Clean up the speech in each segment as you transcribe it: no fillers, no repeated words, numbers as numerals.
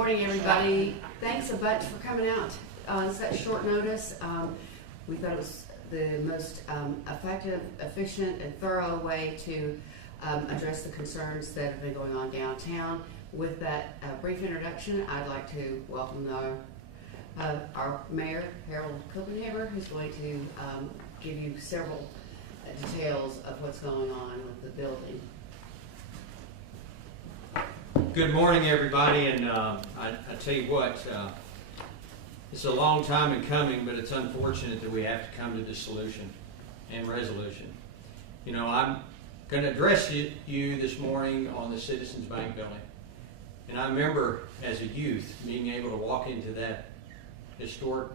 morning, everybody. Thanks a bunch for coming out on such short notice. We thought it was the most effective, efficient, and thorough way to address the concerns that have been going on downtown. With that brief introduction, I'd like to welcome our Mayor, Harold Copenhaver, who's going to give you several details of what's going on with the building. Good morning, everybody, and I tell you what, it's a long time in coming, but it's unfortunate that we have to come to this solution and resolution. You know, I'm going to address you this morning on the Citizens Bank building. And I remember as a youth being able to walk into that historic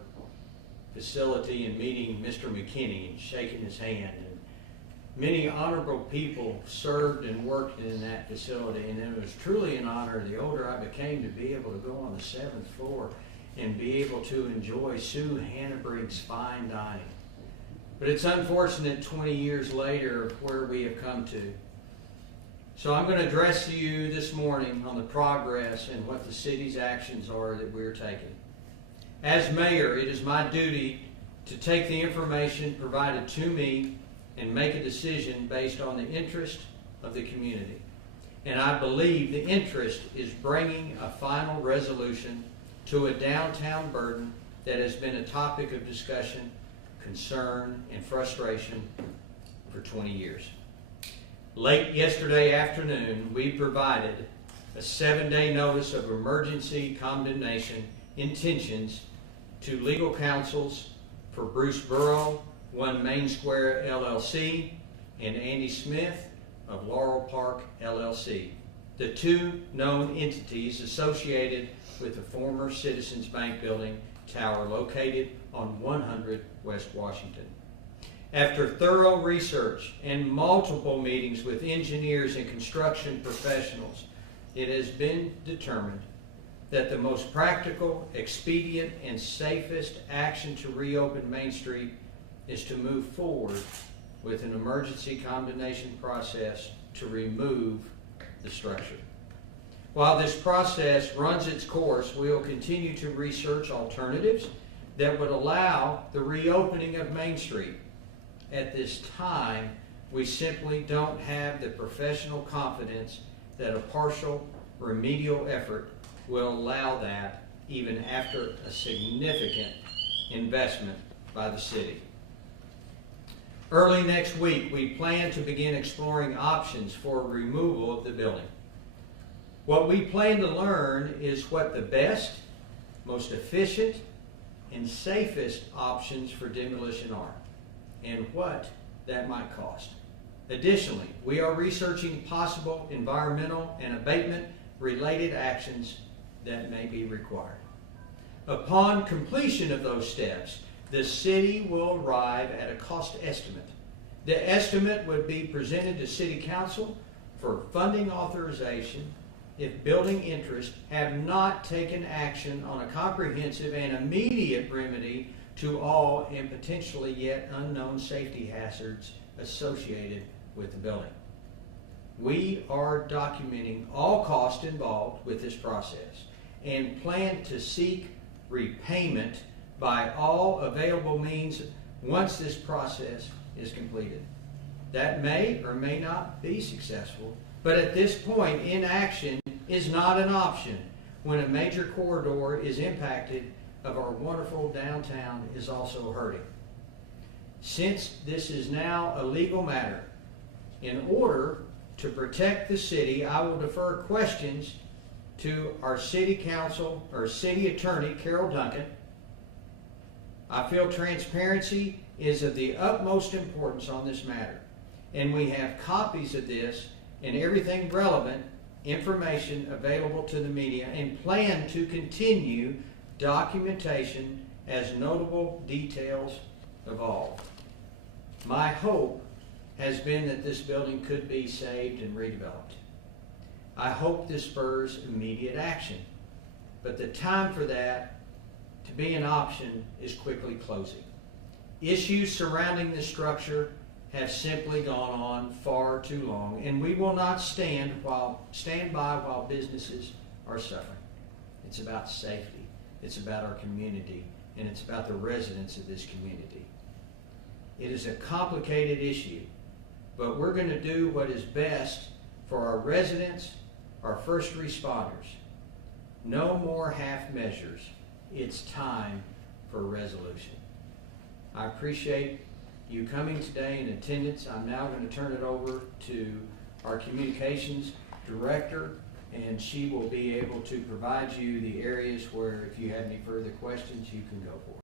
facility and meeting Mr. McKinney and shaking his hand. And many honorable people served and worked in that facility, and it was truly an honor the older I became to be able to go on the 7th floor and be able to enjoy Sue Hannabrig's fine dining. But it's unfortunate 20 years later where we have come to. So I'm going to address you this morning on the progress and what the city's actions are that we're taking. As mayor, it is my duty to take the information provided to me and make a decision based on the interest of the community. And I believe the interest is bringing a final resolution to a downtown burden that has been a topic of discussion, concern, and frustration for 20 years. Late yesterday afternoon, we provided a 7-day notice of emergency condemnation intentions to legal counsels for Bruce Burrow, One Main Square LLC, and Andy Smith of Laurel Park LLC, the two known entities associated with the former Citizens Bank building tower located on 100 West Washington. After thorough research and multiple meetings with engineers and construction professionals, it has been determined that the most practical, expedient, and safest action to reopen Main Street is to move forward with an emergency condemnation process to remove the structure. While this process runs its course, we will continue to research alternatives that would allow the reopening of Main Street. At this time, we simply don't have the professional confidence that a partial remedial effort will allow that even after a significant investment by the city. Early next week, we plan to begin exploring options for removal of the building. What we plan to learn is what the best, most efficient, and safest options for demolition are, and what that might cost. Additionally, we are researching possible environmental and abatement-related actions that may be required. Upon completion of those steps, the city will arrive at a cost estimate. The estimate would be presented to City Council for funding authorization if building interests have not taken action on a comprehensive and immediate remedy to all and potentially yet unknown safety hazards associated with the building. We are documenting all costs involved with this process and plan to seek repayment by all available means once this process is completed. That may or may not be successful, but at this point, inaction is not an option when a major corridor is impacted of our wonderful downtown is also hurting. Since this is now a legal matter, in order to protect the city, I will defer questions to our city council or city attorney, Carol Duncan. I feel transparency is of the utmost importance on this matter, and we have copies of this and everything relevant information available to the media and plan to continue documentation as notable details evolve. My hope has been that this building could be saved and redeveloped. I hope this spurs immediate action, but the time for that to be an option is quickly closing. Issues surrounding the structure have simply gone on far too long, and we will not stand by while businesses are suffering. It's about safety. It's about our community, and it's about the residents of this community. It is a complicated issue, but we're going to do what is best for our residents, our first responders. No more half measures. It's time for a resolution. I appreciate you coming today in attendance. I'm now going to turn it over to our communications director, and she will be able to provide you the areas where, if you have any further questions, you can go for it.